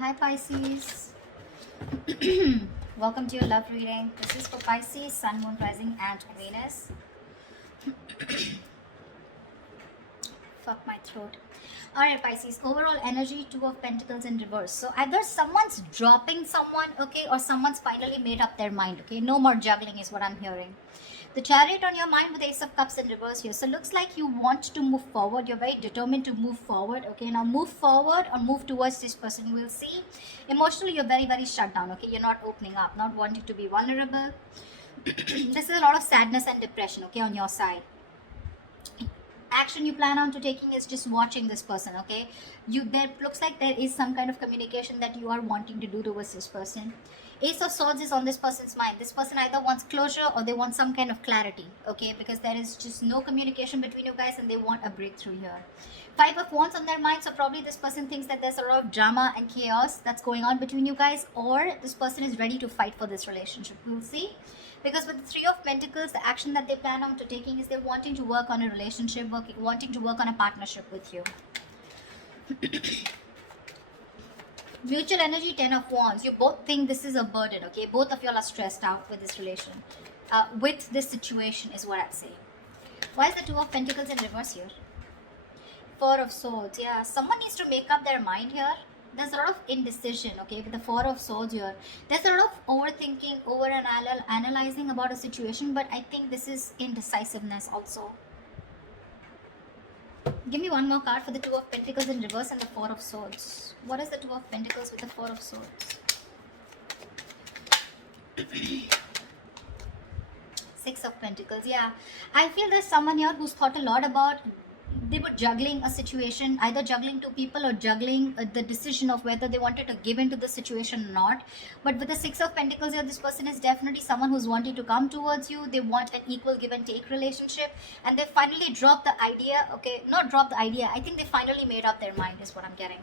Hi Pisces. Welcome to your love reading. This is for Pisces, Sun, Moon, Rising, and Venus. Fuck my throat. Alright, Pisces. Overall energy, Two of Pentacles in reverse. So either someone's dropping someone, okay, or someone's finally made up their mind, okay. No more juggling is what I'm hearing. The Chariot on your mind with Ace of Cups in reverse here. So looks like you want to move forward. You're very determined to move forward. Okay, now move forward or move towards this person. We'll see. Emotionally, you're very, very shut down. Okay, you're not opening up, not wanting to be vulnerable. This is a lot of sadness and depression, okay, on your side. Action you plan on to taking is just watching this person, okay. There looks like there is some kind of communication that you are wanting to do towards this person. Ace of Swords is on this person's mind. This person either wants closure or they want some kind of clarity, okay, because there is just no communication between you guys and they want a breakthrough here. Five of Wands on their mind, so probably this person thinks that there's a lot of drama and chaos that's going on between you guys, or this person is ready to fight for this relationship. We'll see. Because with the Three of Pentacles, the action that they plan on to taking is they're wanting to work on a relationship, wanting to work on a partnership with you. Mutual energy, Ten of Wands. You both think this is a burden, okay? Both of y'all are stressed out with this relation. With this situation is what I'm saying. Why is the Two of Pentacles in reverse here? Four of Swords, yeah. Someone needs to make up their mind here. There's a lot of indecision, okay, with the Four of Swords here. There's a lot of overthinking, analyzing about a situation, but I think this is indecisiveness also. Give me one more card for the Two of Pentacles in reverse and the Four of Swords. What is the Two of Pentacles with the Four of Swords? Six of Pentacles, yeah. I feel there's someone here who's thought a lot about, they were juggling a situation, either juggling two people or juggling the decision of whether they wanted to give into the situation or not. But with the Six of Pentacles here, this person is definitely someone who's wanting to come towards you. They want an equal give and take relationship, and they finally dropped the idea, okay, not dropped the idea, I think they finally made up their mind is what I'm getting.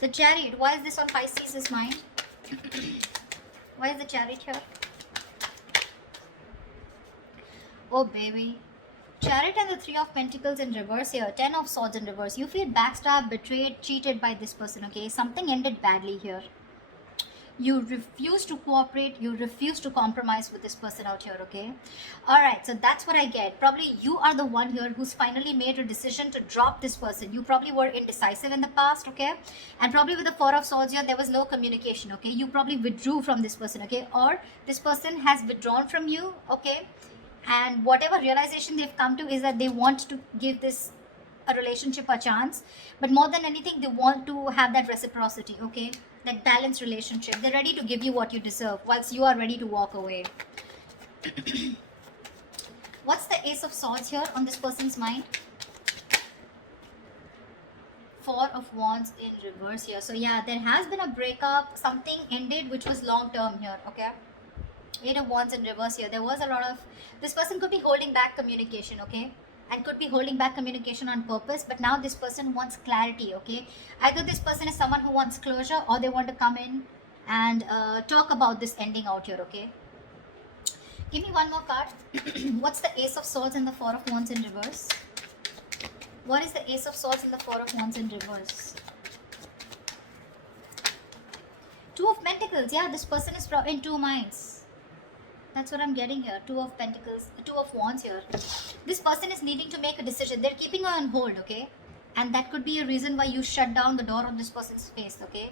The Chariot, why is this on Pisces' mind? Why is the Chariot here? Oh baby. Chariot and the Three of Pentacles in reverse here. Ten of Swords in reverse. You feel backstabbed, betrayed, cheated by this person, okay? Something ended badly here. You refuse to cooperate. You refuse to compromise with this person out here, okay? Alright, so that's what I get. Probably you are the one here who's finally made a decision to drop this person. You probably were indecisive in the past, okay? And probably with the Four of Swords here, there was no communication, okay? You probably withdrew from this person, okay? Or this person has withdrawn from you, okay? And whatever realization they've come to is that they want to give this a relationship a chance, but more than anything they want to have that reciprocity, okay, that balanced relationship. They're ready to give you what you deserve whilst you are ready to walk away. What's the Ace of Swords here on this person's mind? Four of Wands in reverse here. So yeah, there has been a breakup, something ended which was long term here, okay? Eight of Wands in reverse here. There was a lot of, this person could be holding back communication, okay, and could be holding back communication on purpose, but now this person wants clarity, okay. Either this person is someone who wants closure, or they want to come in and talk about this ending out here, okay. Give me one more card. What's the Ace of Swords and the Four of Wands in reverse? What is the Ace of Swords and the Four of Wands in reverse? Two of Pentacles, yeah, this person is in two minds. That's what I'm getting here. Two of Pentacles, Two of Wands here. This person is needing to make a decision. They're keeping you on hold, okay? And that could be a reason why you shut down the door on this person's face, okay?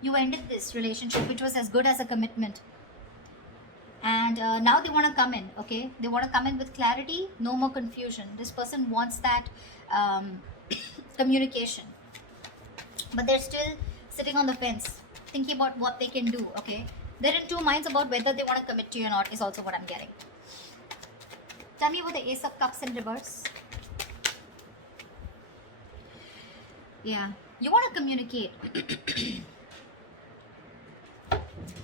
You ended this relationship, which was as good as a commitment. And now they want to come in, okay? They want to come in with clarity, no more confusion. This person wants that communication. But they're still sitting on the fence, thinking about what they can do, okay? They're in two minds about whether they want to commit to you or not is also what I'm getting. Tell me about the Ace of Cups in reverse. Yeah, you want to communicate.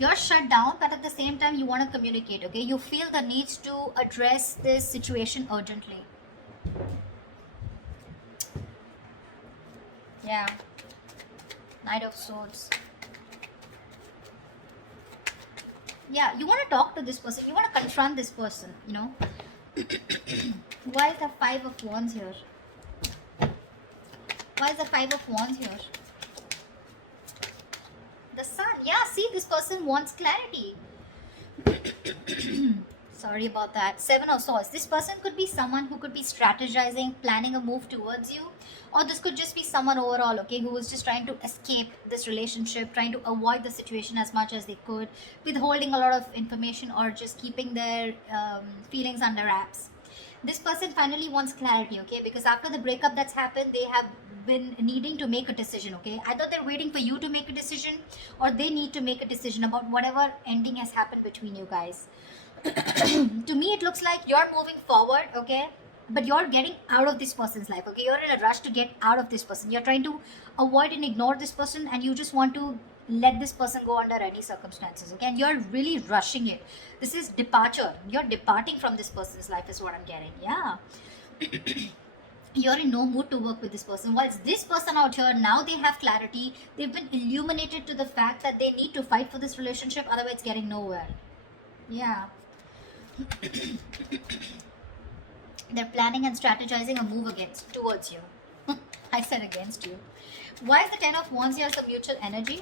You're shut down, but at the same time you want to communicate, okay? You feel the need to address this situation urgently. Yeah. Knight of Swords. Yeah, you want to talk to this person. You want to confront this person, you know. Why is the Five of Wands here? Why is the Five of Wands here? see, this person wants clarity. Sorry about that. Seven of Swords. This person could be someone who could be strategizing, planning a move towards you, or this could just be someone overall, okay, who was just trying to escape this relationship, trying to avoid the situation as much as they could, withholding a lot of information, or just keeping their feelings under wraps. This person finally wants clarity, okay, because after the breakup that's happened, they have been needing to make a decision, okay. Either they're waiting for you to make a decision, or they need to make a decision about whatever ending has happened between you guys. To me, it looks like you're moving forward, okay, but you're getting out of this person's life, okay. You're in a rush to get out of this person. You're trying to avoid and ignore this person, and you just want to let this person go under any circumstances, okay, and you're really rushing it. This is departure. You're departing from this person's life is what I'm getting. Yeah. You're in no mood to work with this person. Whilst this person out here, now they have clarity. They've been illuminated to the fact that they need to fight for this relationship, otherwise it's getting nowhere. Yeah. They're planning and strategizing a move towards you. I said against you. Why is the Ten of Wands here as a mutual energy?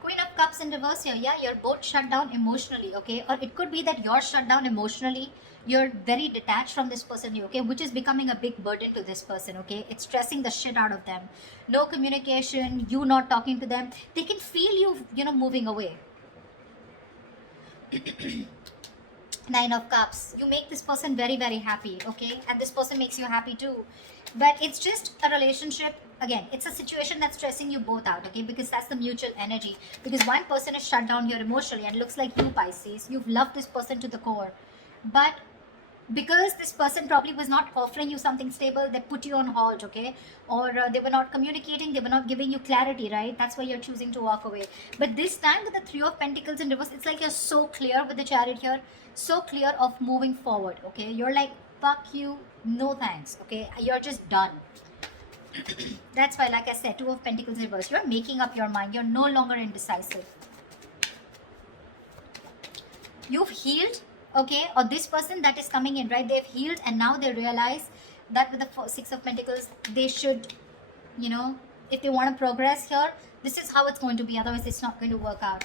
Queen of Cups in reverse here. Yeah, you're both shut down emotionally, okay? Or it could be that you're shut down emotionally. You're very detached from this person, okay? Which is becoming a big burden to this person, okay? It's stressing the shit out of them. No communication, you not talking to them. They can feel you, moving away. Nine of Cups. You make this person very, very happy, okay? And this person makes you happy too. But it's just a relationship. Again, it's a situation that's stressing you both out, okay? Because that's the mutual energy. Because one person is shut down here emotionally, and it looks like you, Pisces. You've loved this person to the core. But because this person probably was not offering you something stable, they put you on hold, okay? Or they were not communicating, they were not giving you clarity, right? That's why you're choosing to walk away. But this time with the Three of Pentacles in reverse, it's like you're so clear with the Chariot here, so clear of moving forward, okay? You're like, fuck you, no thanks, okay? You're just done. That's why, like I said, Two of Pentacles in reverse, you're making up your mind. You're no longer indecisive. You've healed, okay? Or this person that is coming in, right? They've healed, and now they realize that with the Six of Pentacles, they should, if they want to progress here, this is how it's going to be. Otherwise, it's not going to work out.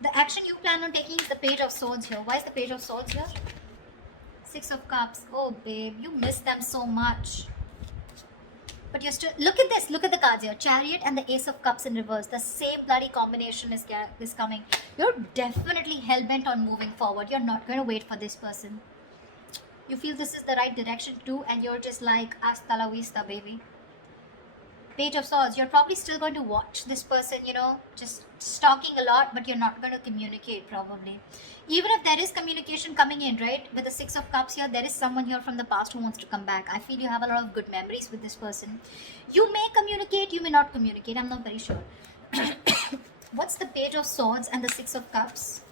The action you plan on taking is the Page of Swords here. Why is the Page of Swords here? Six of Cups. Oh, babe, you miss them so much. But you're still, look at this, look at the cards here. Chariot and the Ace of Cups in reverse. The same bloody combination is coming. You're definitely hell-bent on moving forward. You're not going to wait for this person. You feel this is the right direction too, and you're just like, hasta la vista, baby. Page of Swords, you're probably still going to watch this person, just stalking a lot, but you're not going to communicate probably. Even if there is communication coming in, right, with the Six of Cups here, there is someone here from the past who wants to come back. I feel you have a lot of good memories with this person. You may communicate, you may not communicate, I'm not very sure. What's the Page of Swords and the Six of Cups?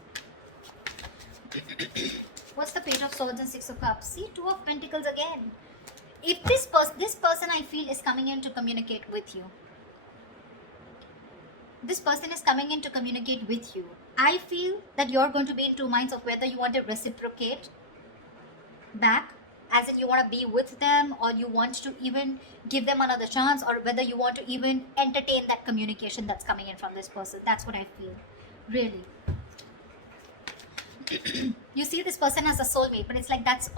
What's the Page of Swords and Six of Cups? See, Two of Pentacles again. If this person I feel is coming in to communicate with you. This person is coming in to communicate with you. I feel that you're going to be in two minds of whether you want to reciprocate back, as in you want to be with them, or you want to even give them another chance, or whether you want to even entertain that communication that's coming in from this person. That's what I feel. Really. You see this person as a soulmate, but it's like that's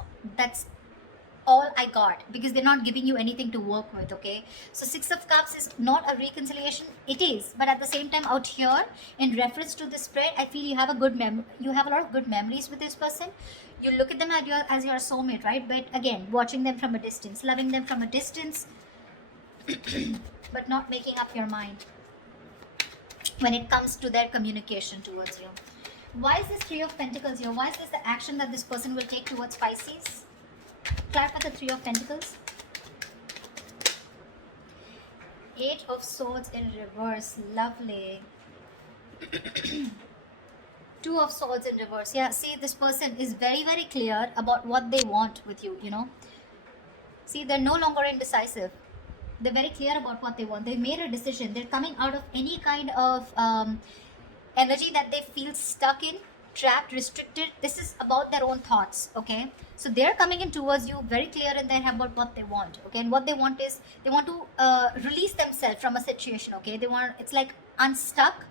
all I got, because they're not giving you anything to work with, okay? So Six of Cups is not a reconciliation. It is, but at the same time out here, in reference to this spread, I feel you have a lot of good memories with this person. You look at them as your soulmate, right? But again, watching them from a distance, loving them from a distance, but not making up your mind when it comes to their communication towards you. Why is this Three of Pentacles here? Why is this the action that this person will take towards Pisces? Clarify the Three of Pentacles. Eight of Swords in reverse. Lovely. Two of Swords in reverse. Yeah, see, this person is very, very clear about what they want with you, See, they're no longer indecisive. They're very clear about what they want. They made a decision. They're coming out of any kind of energy that they feel stuck in. trapped, restricted. This is about their own thoughts, okay? So they're coming in towards you very clear in their head about what they want, okay? And what they want is they want to release themselves from a situation, okay? They want, it's like unstuck,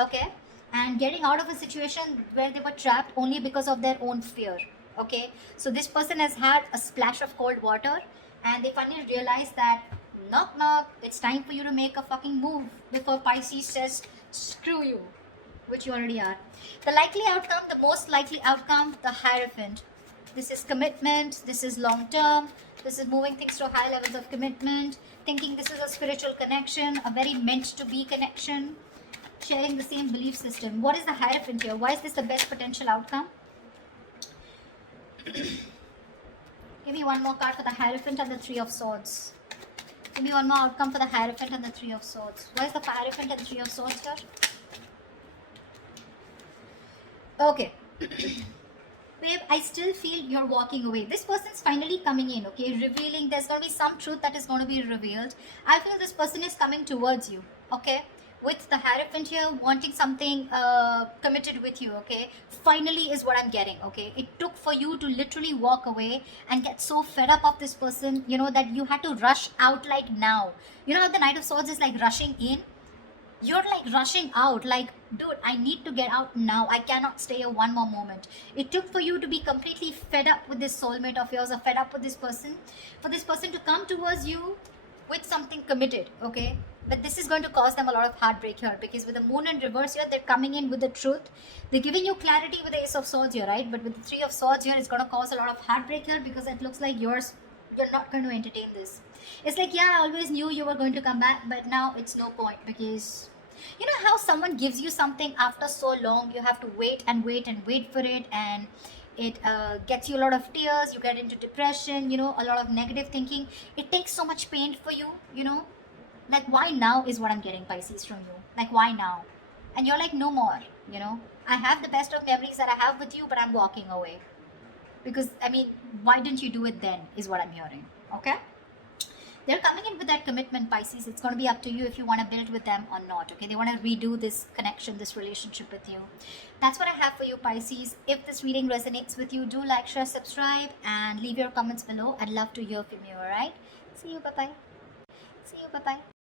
okay, and getting out of a situation where they were trapped only because of their own fear, okay? So this person has had a splash of cold water, and they finally realize that knock knock, it's time for you to make a fucking move before Pisces says screw you, which you already are. The likely outcome, the most likely outcome, the Hierophant. This is commitment, this is long term, this is moving things to high levels of commitment, thinking this is a spiritual connection, a very meant to be connection, sharing the same belief system. What is the Hierophant here? Why is this the best potential outcome? Give me one more card for the Hierophant and the Three of Swords. Give me one more outcome for the Hierophant and the Three of Swords. Why is the Hierophant and the Three of Swords here? Okay. Babe, I still feel you're walking away. This person's finally coming in, okay? Revealing, there's going to be some truth that is going to be revealed. I feel this person is coming towards you, okay? With the Hierophant here, wanting something committed with you, okay? Finally is what I'm getting, okay? It took for you to literally walk away and get so fed up of this person, you know, that you had to rush out like now. You know how the Knight of Swords is like rushing in? You're like rushing out, like, dude, I need to get out now. I cannot stay here one more moment. It took for you to be completely fed up with this soulmate of yours, or fed up with this person, for this person to come towards you with something committed, okay? But this is going to cause them a lot of heartbreak here, because with the Moon in reverse here, they're coming in with the truth. They're giving you clarity with the Ace of Swords here, right? But with the Three of Swords here, it's going to cause a lot of heartbreak here, because it looks like you're not going to entertain this. It's like, yeah, I always knew you were going to come back, but now it's no point, because you know how someone gives you something after so long, you have to wait and wait and wait for it, and it gets you a lot of tears, you get into depression, you know, a lot of negative thinking. It takes so much pain for you, you know, like why now is what I'm getting, Pisces, from you. Like why now? And you're like, no more, you know, I have the best of memories that I have with you, but I'm walking away. Because I mean, why didn't you do it then, is what I'm hearing, okay? They're coming in with that commitment, Pisces. It's going to be up to you if you want to build with them or not, okay? They want to redo this connection, this relationship with you. That's what I have for you, Pisces. If this reading resonates with you, do like, share, subscribe, and leave your comments below. I'd love to hear from you, all right? See you, bye-bye. See you, bye-bye.